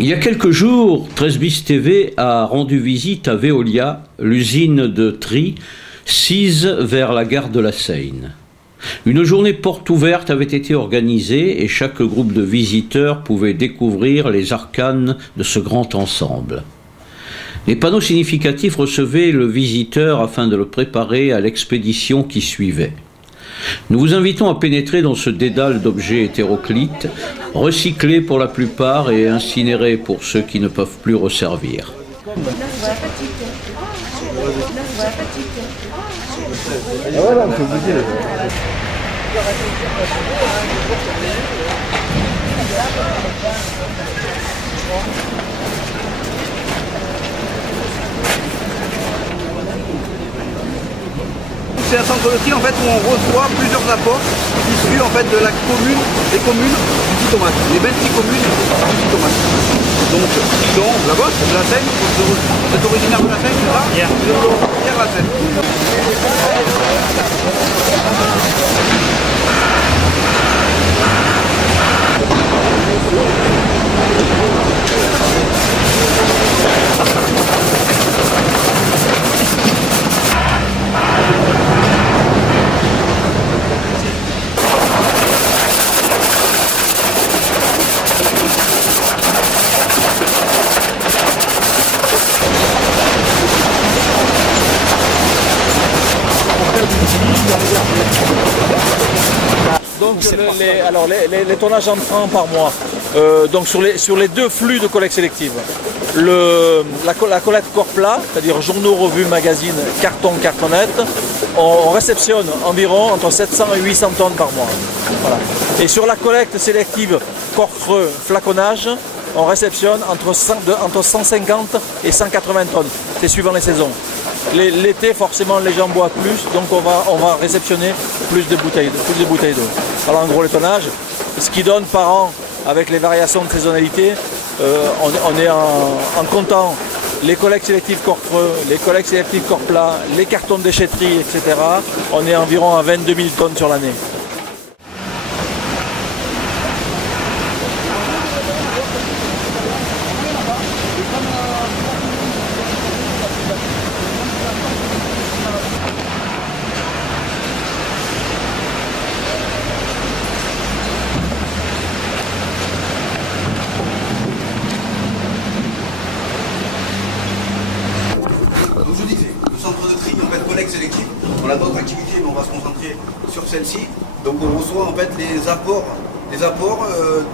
Il y a quelques jours, 13bis TV a rendu visite à Veolia, l'usine de tri, sise vers la gare de la Seine. Une journée porte ouverte avait été organisée et chaque groupe de visiteurs pouvait découvrir les arcanes de ce grand ensemble. Les panneaux significatifs recevaient le visiteur afin de le préparer à l'expédition qui suivait. Nous vous invitons à pénétrer dans ce dédale d'objets hétéroclites, recyclés pour la plupart et incinérés pour ceux qui ne peuvent plus resservir. C'est un centre de tri en fait où on reçoit plusieurs apports issus en fait de la commune, des communes du Sitomate, les 26 communes du Sitomate. Donc dont la vôtre, de la Seine, vous êtes originaire de la Seine, c'est ça? Hier. Hier la Seine. Donc les tonnages entrants par mois, donc sur les deux flux de collecte sélective, la collecte corps plat, c'est-à-dire journaux, revues, magazines, cartons, cartonnettes, on réceptionne environ entre 700 et 800 tonnes par mois. Voilà. Et sur la collecte sélective corps creux, flaconnage, on réceptionne entre 150 et 180 tonnes, c'est suivant les saisons. L'été, forcément, les gens boivent plus, donc on va réceptionner plus de bouteilles d'eau. Alors en gros, les tonnages, ce qui donne par an, avec les variations de saisonnalité, on est en comptant les collectes sélectives corps creux, les collectes sélectives corps plat, les cartons de déchetterie, etc. On est environ à 22 000 tonnes sur l'année. Donc je disais, le centre de tri, en fait, collecte sélective, on a d'autres activités, mais on va se concentrer sur celle-ci. Donc on reçoit en fait les apports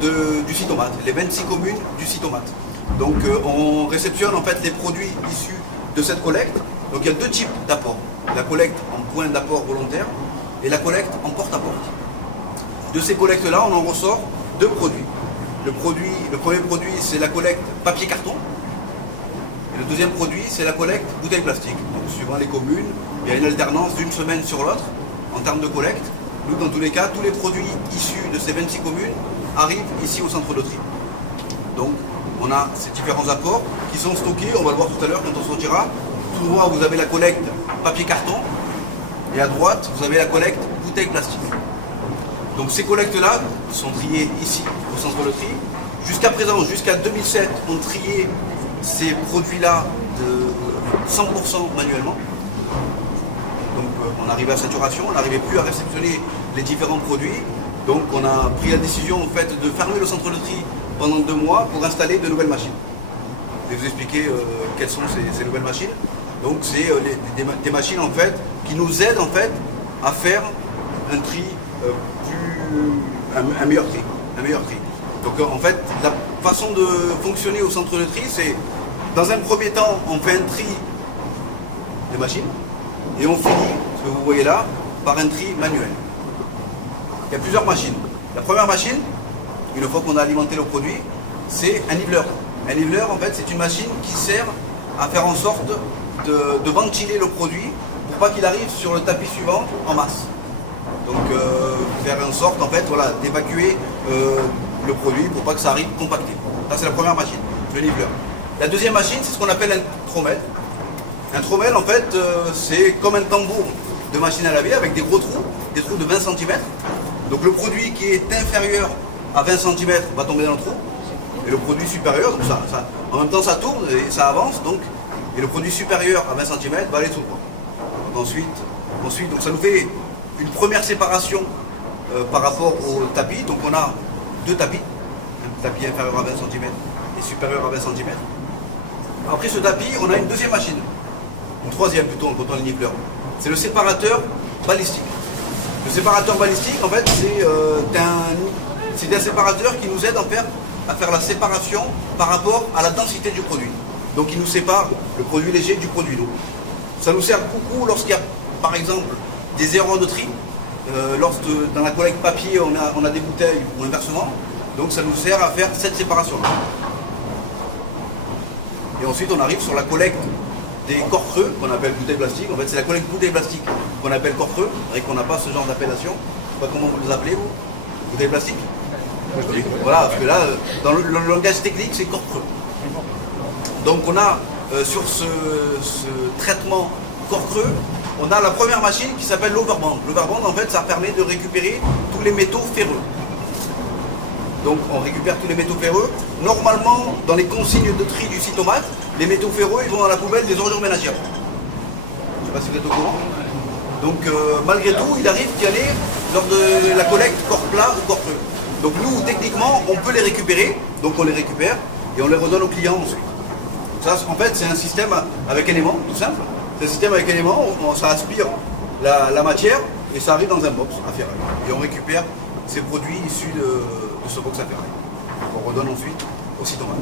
du Sitomate, les 26 communes du Sitomate. Donc on réceptionne en fait les produits issus de cette collecte. Donc il y a deux types d'apports. La collecte en point d'apport volontaire et la collecte en porte-à-porte. De ces collectes-là, on en ressort deux produits. Le premier produit, c'est la collecte papier-carton. Et le deuxième produit, c'est la collecte bouteille plastique. Donc, suivant les communes, il y a une alternance d'une semaine sur l'autre en termes de collecte. Nous, dans tous les cas, tous les produits issus de ces 26 communes arrivent ici au centre de tri. Donc, on a ces différents apports qui sont stockés, on va le voir tout à l'heure quand on sortira. Tout droit, vous avez la collecte papier-carton et à droite, vous avez la collecte bouteille plastique. Donc, ces collectes-là sont triées ici au centre de tri. Jusqu'à présent, jusqu'à 2007, on triait ces produits-là de 100% manuellement. Donc on arrivait à saturation, on n'arrivait plus à réceptionner les différents produits. Donc on a pris la décision en fait de fermer le centre de tri pendant 2 mois pour installer de nouvelles machines. Je vais vous expliquer quelles sont ces nouvelles machines. Donc c'est des machines en fait qui nous aident en fait à faire un tri un meilleur tri. Donc en fait la façon de fonctionner au centre de tri, c'est dans un premier temps on fait un tri des machines et on finit, ce que vous voyez là, par un tri manuel. Il y a plusieurs machines. La première machine, une fois qu'on a alimenté le produit, c'est un niveleur. Un niveleur en fait c'est une machine qui sert à faire en sorte de ventiler le produit pour pas qu'il arrive sur le tapis suivant en masse. Donc faire en sorte en fait voilà, d'évacuer le produit pour pas que ça arrive compacté. Ça c'est la première machine, le niveleur. La deuxième machine c'est ce qu'on appelle un trommel. Un trommel en fait c'est comme un tambour de machine à laver avec des gros trous, des trous de 20 cm. Donc le produit qui est inférieur à 20 cm va tomber dans le trou. et le produit supérieur, donc en même temps ça tourne et ça avance, donc, et le produit supérieur à 20 cm va aller tout droit. Donc ensuite donc ça nous fait une première séparation par rapport au tapis. Donc on a deux tapis, un tapis inférieur à 20 cm et supérieur à 20 cm. Après ce tapis, on a une deuxième machine, une troisième plutôt en comptant les nifleurs. C'est le séparateur balistique. Le séparateur balistique, en fait, c'est un séparateur qui nous aide à faire la séparation par rapport à la densité du produit. Donc il nous sépare le produit léger du produit lourd. Ça nous sert beaucoup lorsqu'il y a, par exemple, des erreurs de tri. Lorsque dans la collecte papier, on a des bouteilles ou inversement. Donc ça nous sert à faire cette séparation-là. Et ensuite, on arrive sur la collecte des corps creux, qu'on appelle bouteilles plastiques. En fait, c'est la collecte bouteilles plastiques qu'on appelle corps creux, et qu'on n'a pas ce genre d'appellation. Je ne sais pas comment vous les appelez, vous. Bouteilles plastiques. Voilà, parce que là, dans le langage technique, c'est corps creux. Donc on a, sur ce traitement corps creux, on a la première machine qui s'appelle l'overband. L'overband, en fait, ça permet de récupérer tous les métaux ferreux. Donc on récupère tous les métaux ferreux. Normalement, dans les consignes de tri du cytomate, les métaux ferreux, ils vont dans la poubelle des ordures ménagères. Je ne sais pas si vous êtes au courant. Donc malgré tout, il arrive d'y aller lors de la collecte corps plat ou corps creux. Donc nous, techniquement, on peut les récupérer. Donc on les récupère et on les redonne aux clients ensuite. Donc ça, en fait, c'est un système avec éléments, tout simple. C'est un système avec éléments, ça aspire la matière et ça arrive dans un box à ferraille. Et on récupère ces produits issus de ce box à ferraille. On redonne ensuite au cytomate.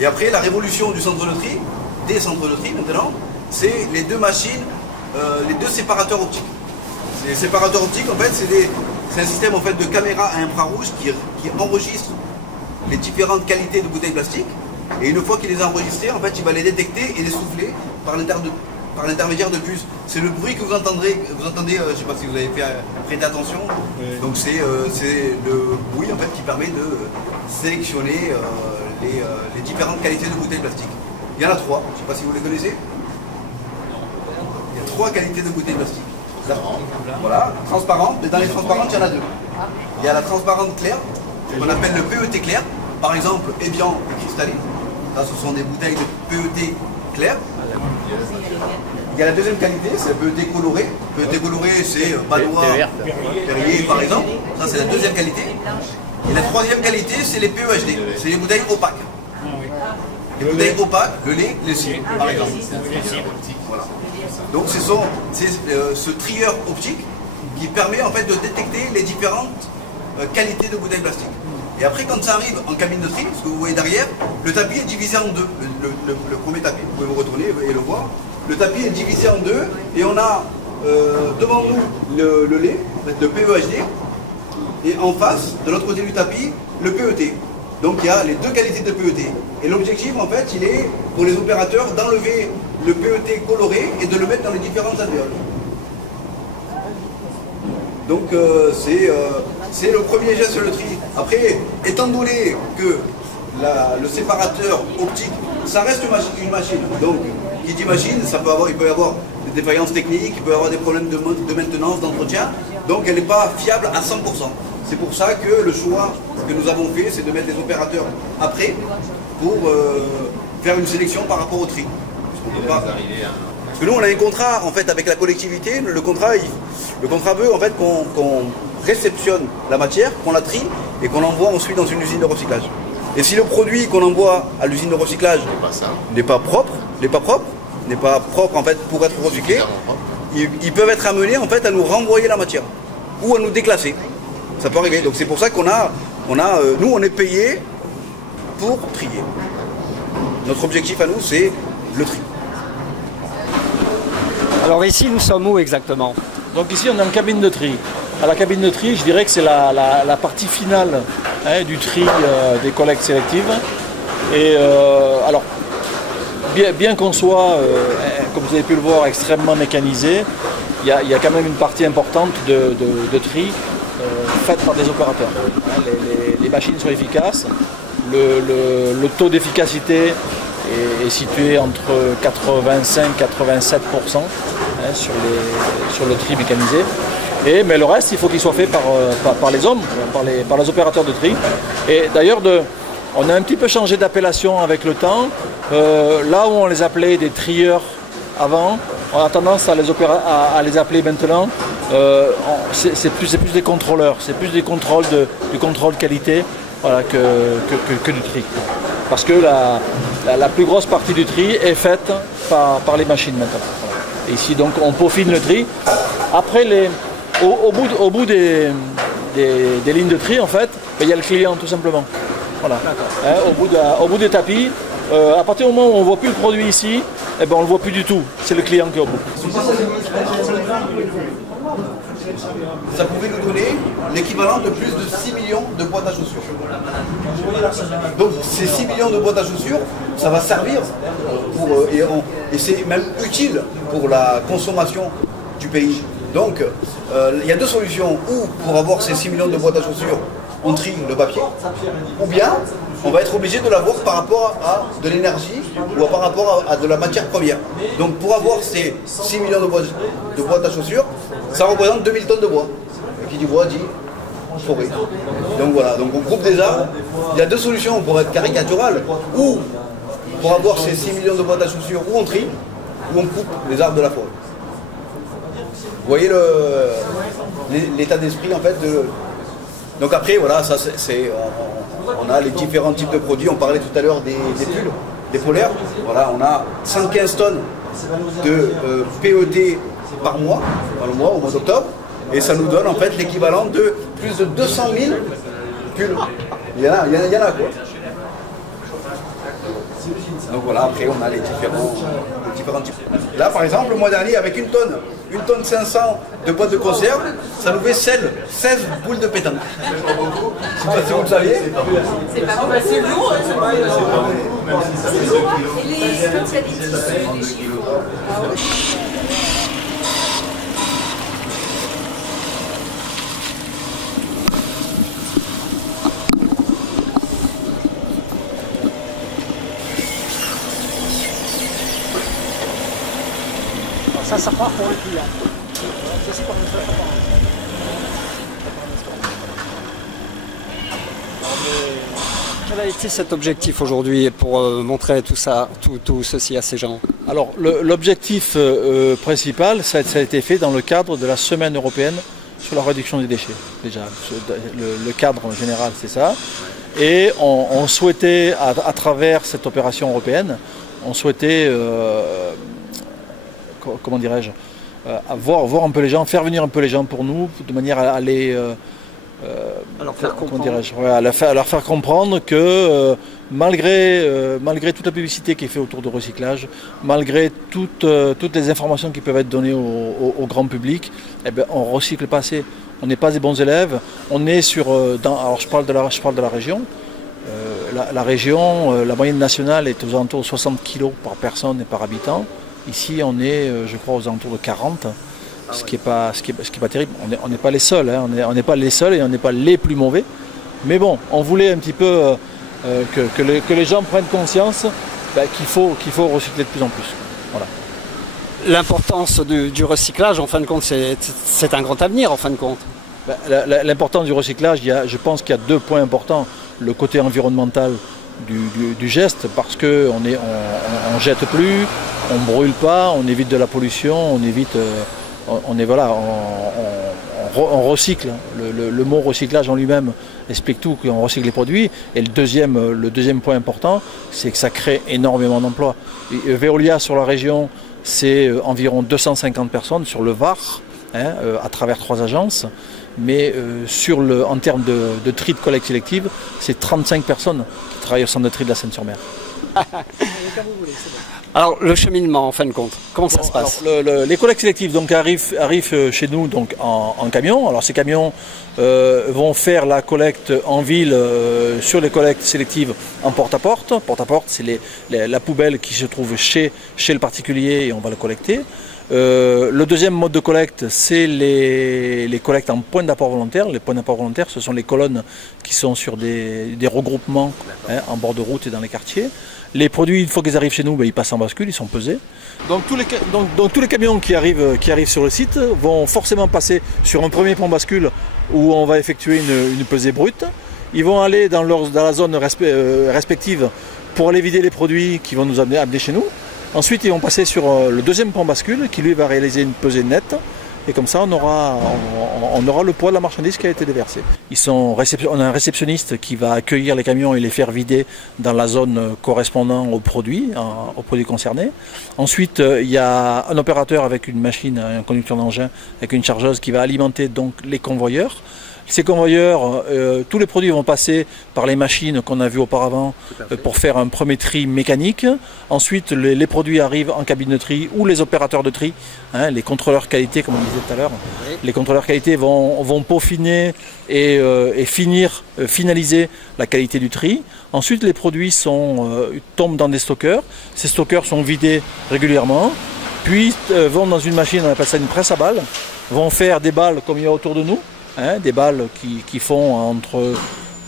Et après, la révolution du centre de tri, des centres de tri maintenant, c'est les deux machines, les deux séparateurs optiques. Les séparateurs optiques, en fait, c'est un système en fait, de caméra à infrarouge qui enregistre les différentes qualités de bouteilles plastiques. Et une fois qu'il les a enregistrées, en fait, il va les détecter et les souffler par l'intermédiaire de puces. C'est le bruit que vous entendez, je ne sais pas si vous avez prêté attention. Oui. Donc c'est le bruit en fait, qui permet de sélectionner les différentes qualités de bouteilles plastiques. Il y en a trois, je ne sais pas si vous les connaissez. Il y a trois qualités de bouteilles plastiques. Voilà, transparente, mais dans les transparentes, il y en a deux. Il y a la transparente claire, qu'on appelle le PET clair, par exemple Evian et cristalline. Là, ce sont des bouteilles de PET clair. Il y a la deuxième qualité, c'est le PET coloré. PET coloré, c'est Balois, Perrier par exemple. Ça, c'est la deuxième qualité. Et la troisième qualité, c'est les PEHD. C'est les bouteilles opaques. Les bouteilles opaques, le lait, les cils, par exemple. Voilà. Donc c'est ce trieur optique qui permet en fait de détecter les différentes qualités de bouteilles plastiques. Et après quand ça arrive en cabine de tri, ce que vous voyez derrière, le tapis est divisé en deux. Le premier tapis, vous pouvez vous retourner et le voir. Le tapis est divisé en deux et on a devant nous le lait, en fait, le PEHD, et en face, de l'autre côté du tapis, le PET. Donc il y a les deux qualités de PET. Et l'objectif en fait, il est pour les opérateurs d'enlever le PET coloré et de le mettre dans les différentes alvéoles. Donc c'est le premier geste sur le tri. Après, étant donné que le séparateur optique, ça reste une machine. Donc, qui dit machine, il peut y avoir des défaillances techniques, il peut y avoir des problèmes de maintenance, d'entretien. Donc elle n'est pas fiable à 100%. C'est pour ça que le choix que nous avons fait, c'est de mettre les opérateurs après pour faire une sélection par rapport au tri. Parce que nous, on a un contrat en fait avec la collectivité. Le contrat veut en fait qu'on réceptionne la matière, qu'on la trie et qu'on l'envoie ensuite dans une usine de recyclage. Et si le produit qu'on envoie à l'usine de recyclage n'est pas propre en fait pour être recyclé, ils peuvent être amenés en fait à nous renvoyer la matière ou à nous déclasser. Ça peut arriver. Donc c'est pour ça qu'on nous on est payé pour trier. Notre objectif à nous c'est le tri. Alors ici nous sommes où exactement? Donc ici on est en cabine de tri. À la cabine de tri, je dirais que c'est la partie finale du tri des collectes sélectives. Et alors, bien qu'on soit, comme vous avez pu le voir, extrêmement mécanisé, il y a quand même une partie importante de tri faite par des opérateurs. Les machines sont efficaces, le taux d'efficacité est situé entre 85 et 87% sur le tri mécanisé. Mais le reste, il faut qu'il soit fait par les hommes, par les opérateurs de tri. Et d'ailleurs, On a un petit peu changé d'appellation avec le temps. Là où on les appelait des trieurs avant, on a tendance à les appeler maintenant. C'est plus des contrôleurs, c'est plus du contrôle qualité, voilà, que du tri. Parce que la plus grosse partie du tri est faite par les machines maintenant. Voilà. Et ici donc on peaufine le tri. Après au bout des lignes de tri en fait, il y a le client tout simplement. Voilà. Au bout des tapis, à partir du moment où on ne voit plus le produit ici, eh ben, on ne le voit plus du tout. C'est le client qui est au bout. Ça pouvait nous donner l'équivalent de plus de 6 millions de boîtes à chaussures. Donc ces 6 millions de boîtes à chaussures, ça va servir et c'est même utile pour la consommation du pays. Donc il y a deux solutions. Ou pour avoir ces 6 millions de boîtes à chaussures, on trie le papier, ou bien on va être obligé de l'avoir par rapport à de l'énergie ou par rapport à de la matière première. Donc pour avoir ces 6 millions de boîtes à chaussures, ça représente 2000 tonnes de bois. Et qui dit bois dit forêt. Donc voilà, donc au groupe des arbres, il y a deux solutions pour être caricatural. Ou pour avoir ces 6 millions de boîtes à chaussures, ou on trie, ou on coupe les arbres de la forêt. Vous voyez l'état d'esprit en fait de... Donc après, voilà, ça on a les différents types de produits. On parlait tout à l'heure des pulls, des polaires. Voilà, on a 115 tonnes de PET par mois, au mois d'octobre. Et ça nous donne en fait l'équivalent de plus de 200 000 pulls. Il y en a quoi. Donc voilà, après on a les différents types. Là par exemple, le mois dernier, avec une tonne 500 de boîtes de conserve, ça nous fait 16 boules de pétanque. Je sais pas si vous le saviez. C'est pas bon, c'est lourd. C'est lourd. Et quand il y a des chiffres. Ça part pour le client. Quel a été cet objectif aujourd'hui pour montrer tout ça, tout ceci à ces gens? Alors l'objectif principal, ça a été fait dans le cadre de la semaine européenne sur la réduction des déchets. Déjà, le cadre en général, c'est ça. Et on souhaitait, à travers cette opération européenne, on souhaitait comment dirais-je, voir un peu les gens, faire venir un peu les gens pour nous, de manière à les... à leur faire comprendre que malgré toute la publicité qui est faite autour de recyclage, malgré toutes les informations qui peuvent être données au grand public, eh bien, on ne recycle pas assez. On n'est pas des bons élèves. On est alors je parle de la région. La région, la moyenne nationale est aux alentours de 60 kg par personne et par habitant. Ici, on est, je crois, aux alentours de 40, ce qui n'est pas terrible. On n'est pas les seuls, hein. On n'est pas les seuls et on n'est pas les plus mauvais. Mais bon, on voulait un petit peu que les gens prennent conscience qu'il faut recycler de plus en plus. Voilà. L'importance du recyclage, en fin de compte, c'est un grand avenir, en fin de compte. L'importance du recyclage, je pense qu'il y a deux points importants. Le côté environnemental du geste, parce qu'on ne jette plus, on ne brûle pas, on évite de la pollution, on recycle. Le mot recyclage en lui-même explique tout, qu'on recycle les produits. Et le deuxième point important, c'est que ça crée énormément d'emplois. Veolia sur la région, c'est environ 250 personnes sur le Var, hein, à travers 3 agences. Mais en termes de tri de collecte sélective, c'est 35 personnes qui travaillent au centre de tri de la Seine-sur-Mer. Alors le cheminement, en fin de compte, comment ça se passe? Les collectes sélectives donc, arrivent chez nous donc, en camion. Alors ces camions vont faire la collecte en ville sur les collectes sélectives en porte-à-porte. Porte-à-porte, c'est la poubelle qui se trouve chez le particulier et on va le collecter. Le deuxième mode de collecte, c'est les collectes en point d'apport volontaire. Les points d'apport volontaire, ce sont les colonnes qui sont sur des regroupements, hein, en bord de route et dans les quartiers. Les produits, une fois qu'ils arrivent chez nous, ils passent en bascule, ils sont pesés. Donc tous les camions qui arrivent sur le site vont forcément passer sur un premier point bascule où on va effectuer une pesée brute. ils vont aller dans la zone respective pour aller vider les produits qui vont nous amener chez nous. Ensuite, ils vont passer sur le deuxième pont bascule qui lui va réaliser une pesée nette. Et comme ça, on aura le poids de la marchandise qui a été déversée. On a un réceptionniste qui va accueillir les camions et les faire vider dans la zone correspondant aux produits concernés. Ensuite, il y a un opérateur avec une machine, un conducteur d'engin, avec une chargeuse qui va alimenter donc les convoyeurs. Ces convoyeurs, tous les produits vont passer par les machines qu'on a vues auparavant pour faire un premier tri mécanique. Ensuite, les produits arrivent en cabine de tri ou les opérateurs de tri, hein, les contrôleurs qualité, comme on disait tout à l'heure. Oui. Les contrôleurs qualité vont peaufiner et finaliser la qualité du tri. Ensuite, les produits tombent dans des stockeurs. Ces stockeurs sont vidés régulièrement, puis vont dans une machine, on appelle ça une presse à balles, vont faire des balles comme il y a autour de nous. Hein, des balles qui font entre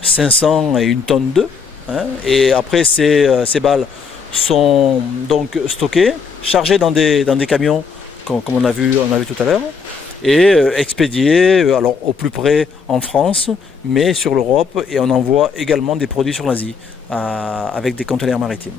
500 et 1 tonne d'œufs. Hein, et après, ces balles sont donc stockées, chargées dans des camions, comme on a vu tout à l'heure, et expédiées alors, au plus près en France, mais sur l'Europe, et on envoie également des produits sur l'Asie, avec des conteneurs maritimes.